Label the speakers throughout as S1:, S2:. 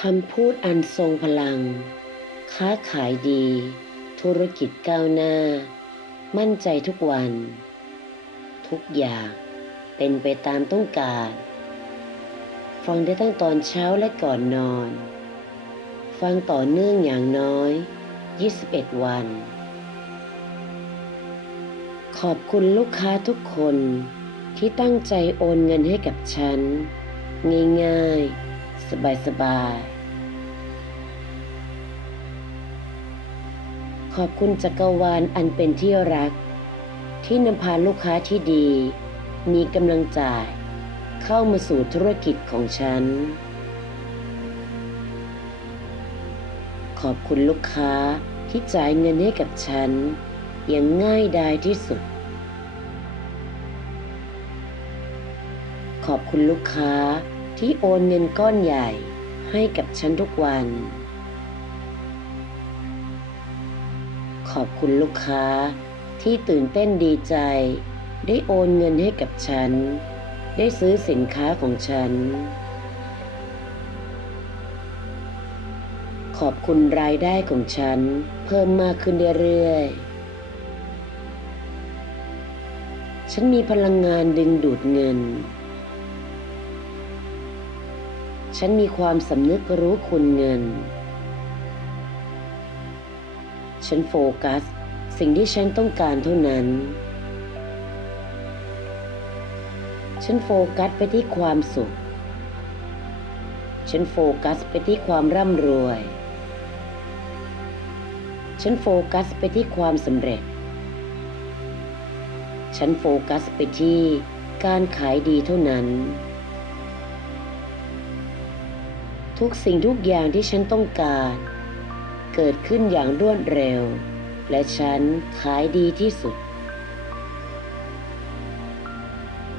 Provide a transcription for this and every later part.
S1: คำพูดอันทรงพลัง ค้าขายดี ธุรกิจก้าวหน้า มั่นใจทุกวัน ทุกอย่างเป็นไปตามต้องการ ฟังได้ตั้งตอนเช้าและก่อนนอน ฟังต่อเนื่องอย่างน้อย 21 วัน ขอบคุณลูกค้าทุกคนที่ตั้งใจโอนเงินให้กับฉัน ง่ายๆ สบาย ขอบคุณจักรวาลอันเป็นที่รัก ที่นำพาลูกค้าที่ดี มีกำลังจ่าย เข้ามาสู่ธุรกิจของฉัน ขอบคุณลูกค้าที่จ่ายเงินให้กับฉัน อย่างง่ายดายที่สุดขอบคุณลูกค้า ที่โอนเงินก้อนใหญ่ให้กับฉันทุกวัน ขอบคุณลูกค้าที่ตื่นเต้นดีใจ ได้โอนเงินให้กับฉัน ได้ซื้อสินค้าของฉัน ขอบคุณรายได้ของฉันเพิ่มมากขึ้นเรื่อยๆ ฉันมีพลังงานดึงดูดเงิน ฉันมีความสำนึกรู้คุณเงิน ฉันโฟกัส สิ่งที่ฉันต้องการเท่านั้น ฉันโฟกัสไปที่ความสุข ฉันโฟกัสไปที่ความร่ำรวย ฉันโฟกัสไปที่ความสำเร็จ ฉันโฟกัสไปที่การขายดีเท่านั้น ทุกสิ่งทุกอย่างที่ฉันต้องการ เกิดขึ้นอย่างรวดเร็ว และฉันขายดีที่สุด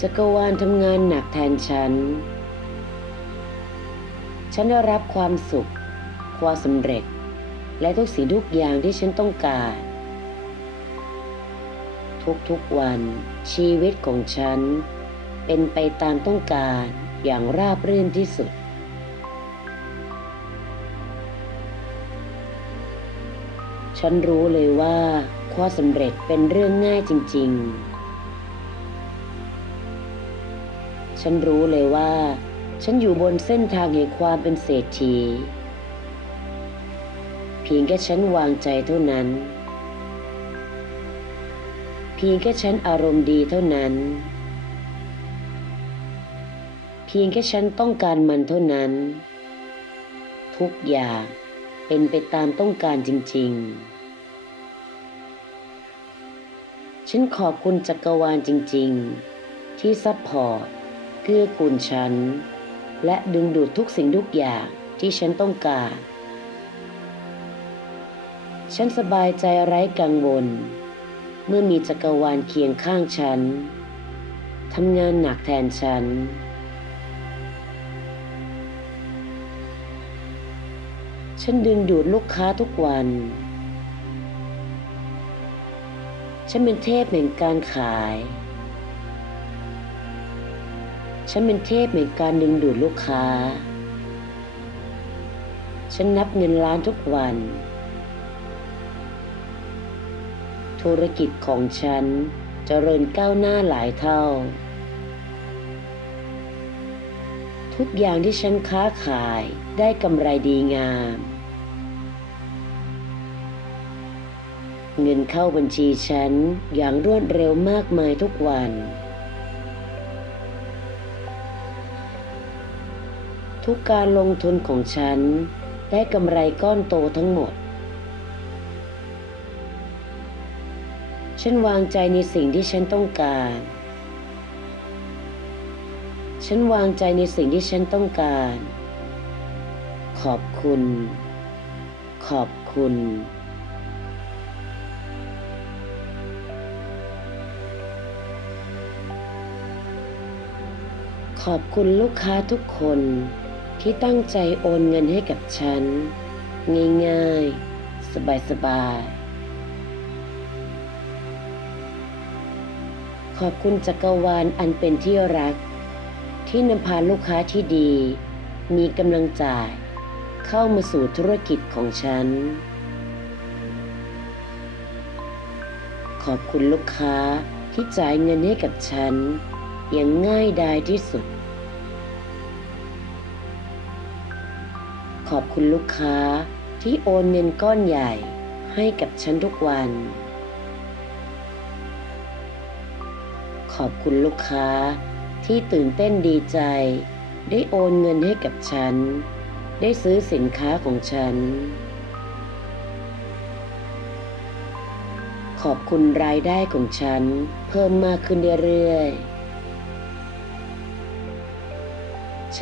S1: จักรวาลทำงานหนักแทนฉัน ฉันได้รับความสุข ความสำเร็จ และทุกสิ่งทุกอย่างที่ฉันต้องการ ทุกๆวันชีวิตของฉันเป็นไปตามต้องการอย่างราบรื่นที่สุด ฉันรู้เลยว่าความสำเร็จเป็นเรื่องง่ายจริง ๆ ฉันรู้เลยว่า ฉันอยู่บนเส้นทางแห่งความเป็นเศรษฐี เพียงแค่ฉันวางใจเท่านั้น เพียงแค่ฉันอารมณ์ดีเท่านั้น เพียงแค่ฉันต้องการมันเท่านั้น ทุกอย่างเป็นไปตามต้องการจริง ๆ ฉันขอบคุณจักรวาลจริง ๆ ที่ซัพพอร์ตเกื้อกูลฉัน และดึงดูดทุกสิ่งทุกอย่างที่ฉันต้องการ ฉันสบายใจไร้กังวล เมื่อมีจักรวาลเคียงข้างฉันทำงานหนักแทนฉัน ฉันดึงดูดลูกค้าทุกวัน ฉันเป็นเทพแห่งการขาย ฉันเป็นเทพแห่งการดึงดูดลูกค้า ฉันนับเงินล้านทุกวัน ธุรกิจของฉันจเจริญก้าวหน้าหลายเท่า ทุกอย่างที่ฉันค้าขายได้กำไรดีงาม เงินเข้าบัญชีฉันอย่างรวดเร็วมากมายทุกวัน ทุกการลงทุนของฉันได้กำไรก้อนโตทั้งหมด ฉันวางใจในสิ่งที่ฉันต้องการ ฉันวางใจในสิ่งที่ฉันต้องการ ขอบคุณ ขอบคุณ ขอบคุณลูกค้าทุกคนที่ตั้งใจโอนเงินให้กับฉัน ง่ายๆ สบายๆ ขอบคุณจักรวาลอันเป็นที่รัก ที่นำพาลูกค้าที่ดี มีกำลังจ่าย เข้ามาสู่ธุรกิจของฉัน ขอบคุณลูกค้าที่จ่ายเงินให้กับฉัน อย่างง่ายดายที่สุด ขอบคุณลูกค้าที่โอนเงินก้อนใหญ่ให้กับฉันทุกวัน ขอบคุณลูกค้าที่ตื่นเต้นดีใจ ได้โอนเงินให้กับฉัน ได้ซื้อสินค้าของฉัน ขอบคุณรายได้ของฉันเพิ่มมากขึ้นเรื่อยๆ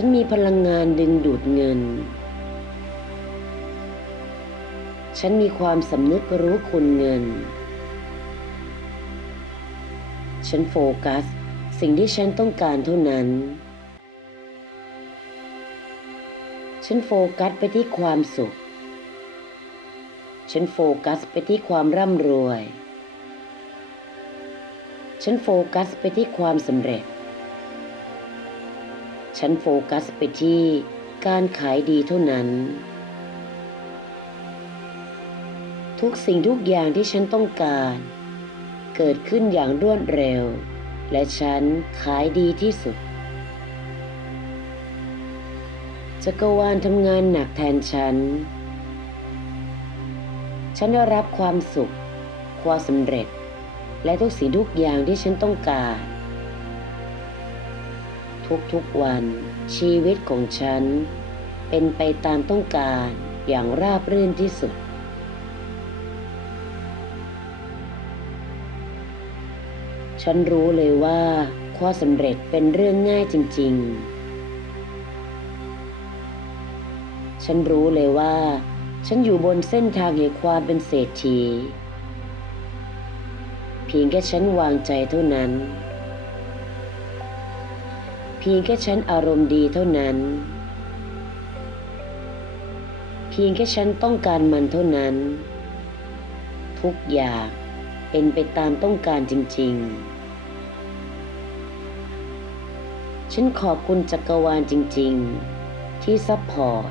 S1: ฉันมีพลังงานดึงดูดเงิน ฉันมีความสำนึกรู้คุณเงิน ฉันโฟกัส สิ่งที่ฉันต้องการเท่านั้น ฉันโฟกัสไปที่ความสุข ฉันโฟกัสไปที่ความร่ำรวย ฉันโฟกัสไปที่ความสำเร็จ ฉันโฟกัสไปที่การขายดีเท่านั้น ทุกสิ่งทุกอย่างที่ฉันต้องการ เกิดขึ้นอย่างรวดเร็ว และฉันขายดีที่สุดจักรวาลทำงานหนักแทนฉัน ฉันได้รับความสุข ความสำเร็จ และทุกสิ่งทุกอย่างที่ฉันต้องการ ทุกๆวัน ชีวิตของฉัน เป็นไปตามต้องการอย่างราบรื่นที่สุด ฉันรู้เลยว่าความสำเร็จเป็นเรื่องง่ายจริง ๆ ฉันรู้เลยว่า ฉันอยู่บนเส้นทางแห่งความเป็นเศรษฐีเพียงแค่ฉันวางใจเท่านั้น พียงแค่ฉันอารมณ์ดีเท่านั้น เพียงแค่ฉันต้องการมันเท่านั้น ทุกอย่างเป็นไปตามต้องการจริง ๆ ฉันขอบคุณจักรวาลจริง ๆ ที่ซัพพอร์ต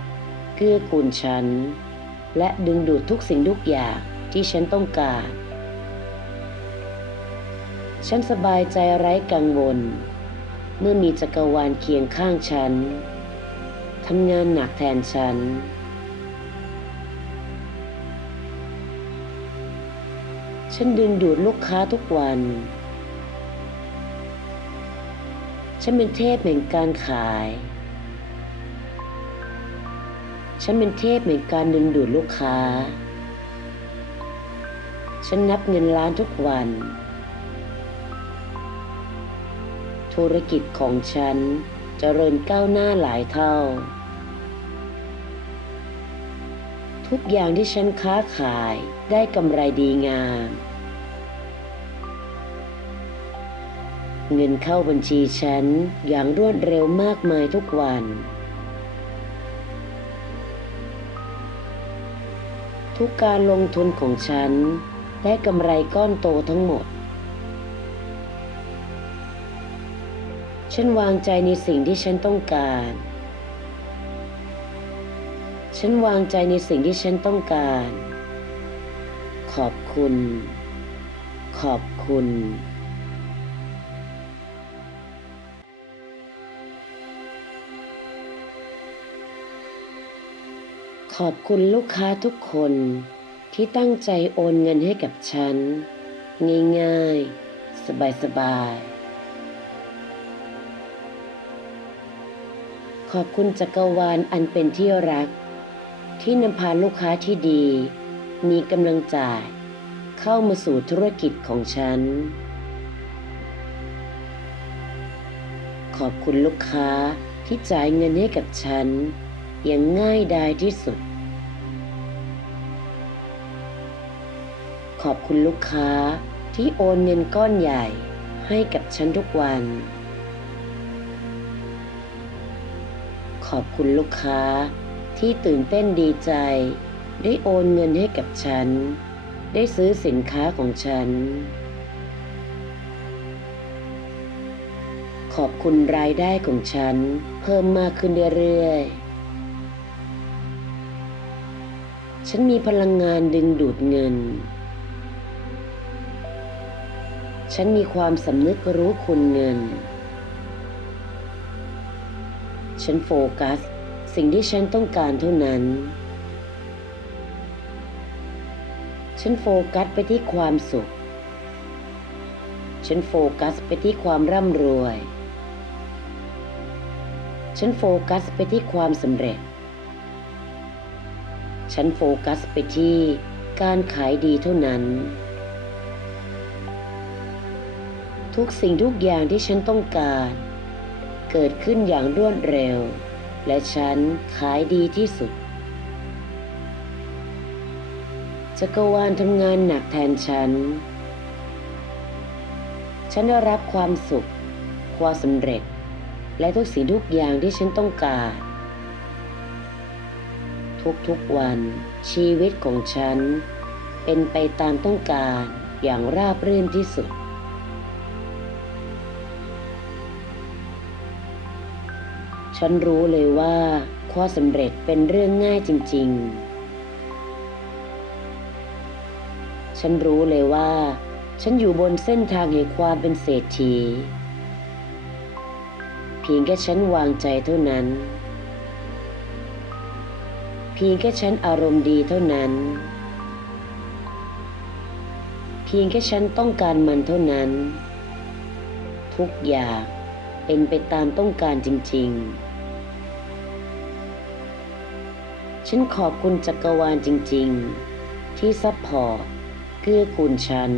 S1: เกื้อกูลฉัน และดึงดูดทุกสิ่งทุกอย่างที่ฉันต้องการ ฉันสบายใจไร้กังวล เมื่อมีจักรวาลเคียงข้างฉันทำงานหนักแทนฉัน ฉันดึงดูดลูกค้าทุกวัน ฉันเป็นเทพแห่งการขาย ฉันเป็นเทพแห่งการดึงดูดลูกค้า ฉันนับเงินล้านทุกวัน ธุรกิจของฉันจเจริญก้าวหน้าหลายเท่า ทุกอย่างที่ฉันค้าขายได้กำไรดีงาม เงินเข้าบัญชีฉันอย่างรวดเร็วมากมายทุกวัน ทุกการลงทุนของฉันได้กำไรก้อนโตทั้งหมด ฉันวางใจในสิ่งที่ฉันต้องการ ฉันวางใจในสิ่งที่ฉันต้องการ ขอบคุณ ขอบคุณ ขอบคุณลูกค้าทุกคนที่ตั้งใจโอนเงินให้กับฉัน ง่ายๆ สบายๆ อบคุณจักรวาลอันเป็นที่รัก ที่นำพาลูกค้าที่ดี มีกำลังจ่าย เข้ามาสู่ธุรกิจของฉัน ขอบคุณลูกค้าที่จ่ายเงินให้กับฉัน อย่างง่ายดายที่สุด ขอบคุณลูกค้าที่โอนเงินก้อนใหญ่ให้กับฉันทุกวัน ขอบคุณลูกค้าที่ตื่นเต้นดีใจ ได้โอนเงินให้กับฉัน ได้ซื้อสินค้าของฉัน ขอบคุณรายได้ของฉัน เพิ่มมากขึ้นเรื่อยๆ ฉันมีพลังงานดึงดูดเงิน ฉันมีความสำนึกรู้คุณเงิน ฉันโฟกัส สิ่งที่ฉันต้องการเท่านั้น ฉันโฟกัสไปที่ความสุข ฉันโฟกัสไปที่ความร่ำรวย ฉันโฟกัสไปที่ความสำเร็จ ฉันโฟกัสไปที่การขายดีเท่านั้น ทุกสิ่งทุกอย่างที่ฉันต้องการ เกิดขึ้นอย่างรวดเร็ว และฉันขายดีที่สุด จักรวาลทำงานหนักแทนฉัน ฉันได้รับความสุข ความสำเร็จ และทุกสิ่งทุกอย่างที่ฉันต้องการ ทุกๆวันชีวิตของฉันเป็นไปตามต้องการอย่างราบรื่นที่สุด ฉันรู้เลยว่าความสำเร็จเป็นเรื่องง่ายจริง ๆ ฉันรู้เลยว่า ฉันอยู่บนเส้นทางแห่งความเป็นเศรษฐี เพียงแค่ฉันวางใจเท่านั้น เพียงแค่ฉันอารมณ์ดีเท่านั้น เพียงแค่ฉันต้องการมันเท่านั้น ทุกอย่างเป็นไปตามต้องการจริง ๆ ฉันขอบคุณจักรวาลจริงๆ ที่ซัพพอร์ตเกื้อกูลฉัน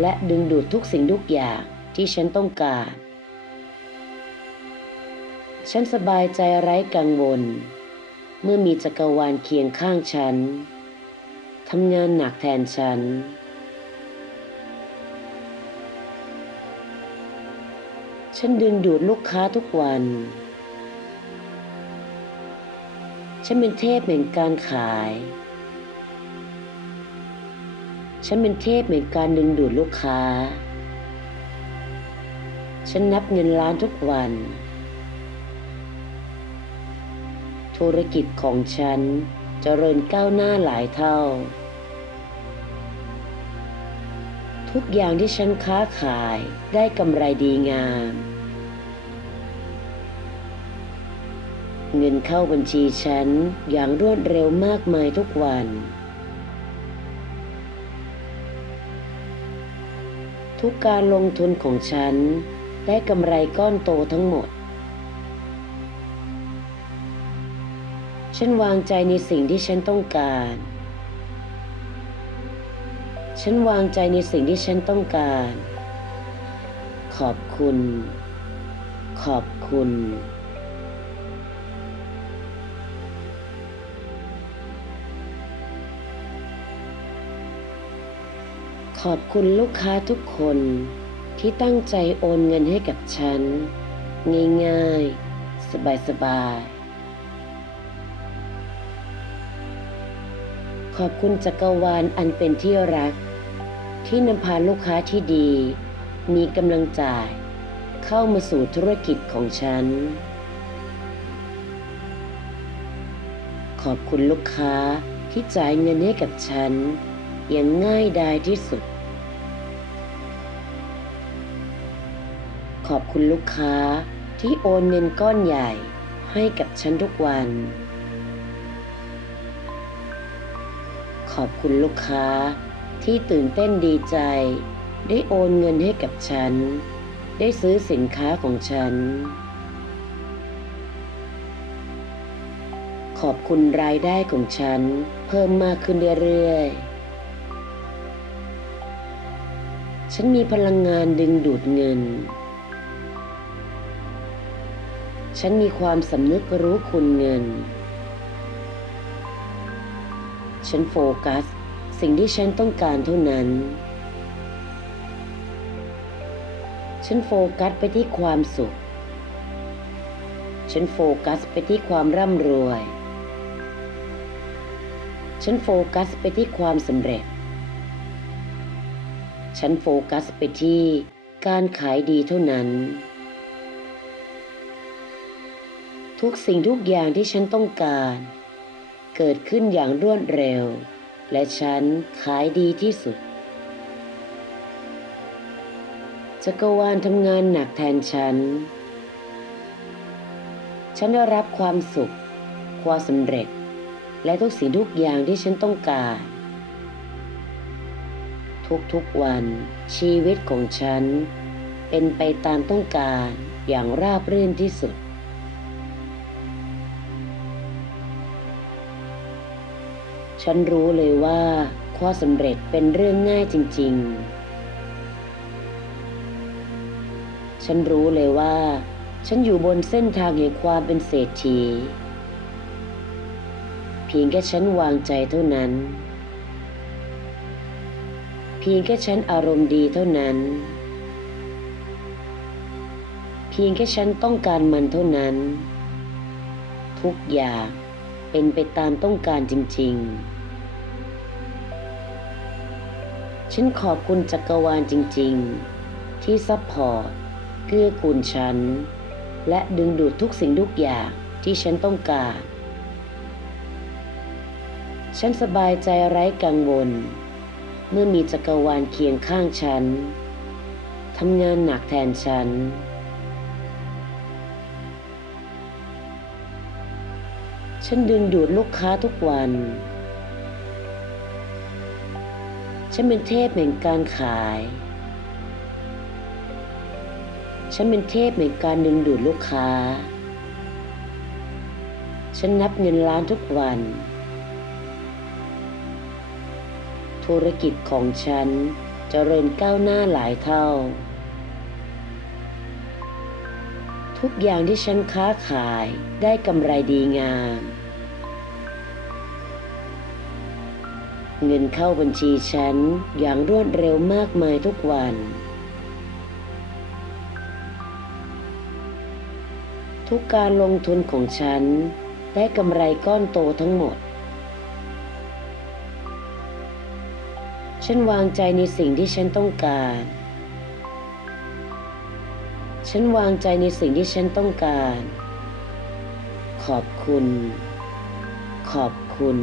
S1: และดึงดูดทุกสิ่งทุกอย่างที่ฉันต้องการ ฉันสบายใจไร้กังวล เมื่อมีจักรวาลเคียงข้างฉันทำงานหนักแทนฉัน ฉันดึงดูดลูกค้าทุกวัน ฉันเป็นเทพแห่งการขาย ฉันเป็นเทพแห่งการดึงดูดลูกค้า ฉันนับเงินล้านทุกวัน ธุรกิจของฉันจเจริญก้าวหน้าหลายเท่า ทุกอย่างที่ฉันค้าขายได้กำไรดีงาม เงินเข้าบัญชีฉันอย่างรวดเร็วมากมายทุกวัน ทุกการลงทุนของฉันได้กำไรก้อนโตทั้งหมด ฉันวางใจในสิ่งที่ฉันต้องการ ฉันวางใจในสิ่งที่ฉันต้องการ ขอบคุณ ขอบคุณ ขอบคุณลูกค้าทุกคนที่ตั้งใจโอนเงินให้กับฉัน ง่ายๆ สบายๆ ขอบคุณจักรวาลอันเป็นที่รัก ที่นำพาลูกค้าที่ดี มีกำลังจ่าย เข้ามาสู่ธุรกิจของฉัน ขอบคุณลูกค้าที่จ่ายเงินให้กับฉัน อย่างง่ายดายที่สุด ขอบคุณลูกค้าที่โอนเงินก้อนใหญ่ให้กับฉันทุกวัน ขอบคุณลูกค้าที่ตื่นเต้นดีใจ ได้โอนเงินให้กับฉัน ได้ซื้อสินค้าของฉัน ขอบคุณรายได้ของฉัน เพิ่มมากขึ้นเรื่อยๆ ฉันมีพลังงานดึงดูดเงิน ฉันมีความสำนึกรู้คุณเงิน ฉันโฟกัส สิ่งที่ฉันต้องการเท่านั้น ฉันโฟกัสไปที่ความสุข ฉันโฟกัสไปที่ความร่ำรวย ฉันโฟกัสไปที่ความสำเร็จ ฉันโฟกัสไปที่การขายดีเท่านั้น ทุกสิ่งทุกอย่างที่ฉันต้องการ เกิดขึ้นอย่างรวดเร็ว และฉันขายดีที่สุดจักรวาลทำงานหนักแทนฉัน ฉันได้รับความสุข ความสำเร็จ และทุกสิ่งทุกอย่างที่ฉันต้องการ ทุกๆวัน ชีวิตของฉัน เป็นไปตามต้องการอย่างราบรื่นที่สุด ฉันรู้เลยว่าความสำเร็จเป็นเรื่องง่ายจริง ๆ ฉันรู้เลยว่า ฉันอยู่บนเส้นทางแห่งความเป็นเศรษฐี เพียงแค่ฉันวางใจเท่านั้น พียงแค่ฉันอารมณ์ดีเท่านั้น เพียงแค่ฉันต้องการมันเท่านั้น ทุกอย่างเป็นไปตามต้องการจริง ๆ ฉันขอบคุณจักรวาลจริง ๆ ที่ซัพพอร์ตเกื้อกูลฉัน และดึงดูดทุกสิ่งทุกอย่างที่ฉันต้องการ ฉันสบายใจไร้กังวล เมื่อมีจักรวาลเคียงข้างฉันทำงานหนักแทนฉัน ฉันดึงดูดลูกค้าทุกวัน ฉันเป็นเทพแห่งการขาย ฉันเป็นเทพแห่งการดึงดูดลูกค้า ฉันนับเงินล้านทุกวัน ธุรกิจของฉันจเจริญก้าวหน้าหลายเท่า ทุกอย่างที่ฉันค้าขายได้กำไรดีงาม เงินเข้าบัญชีฉันอย่างรวดเร็วมากมายทุกวัน ทุกการลงทุนของฉันได้กำไรก้อนโตทั้งหมด ฉันวางใจในสิ่งที่ฉันต้องการ ฉันวางใจในสิ่งที่ฉันต้องการ ขอบคุณ ขอบคุณ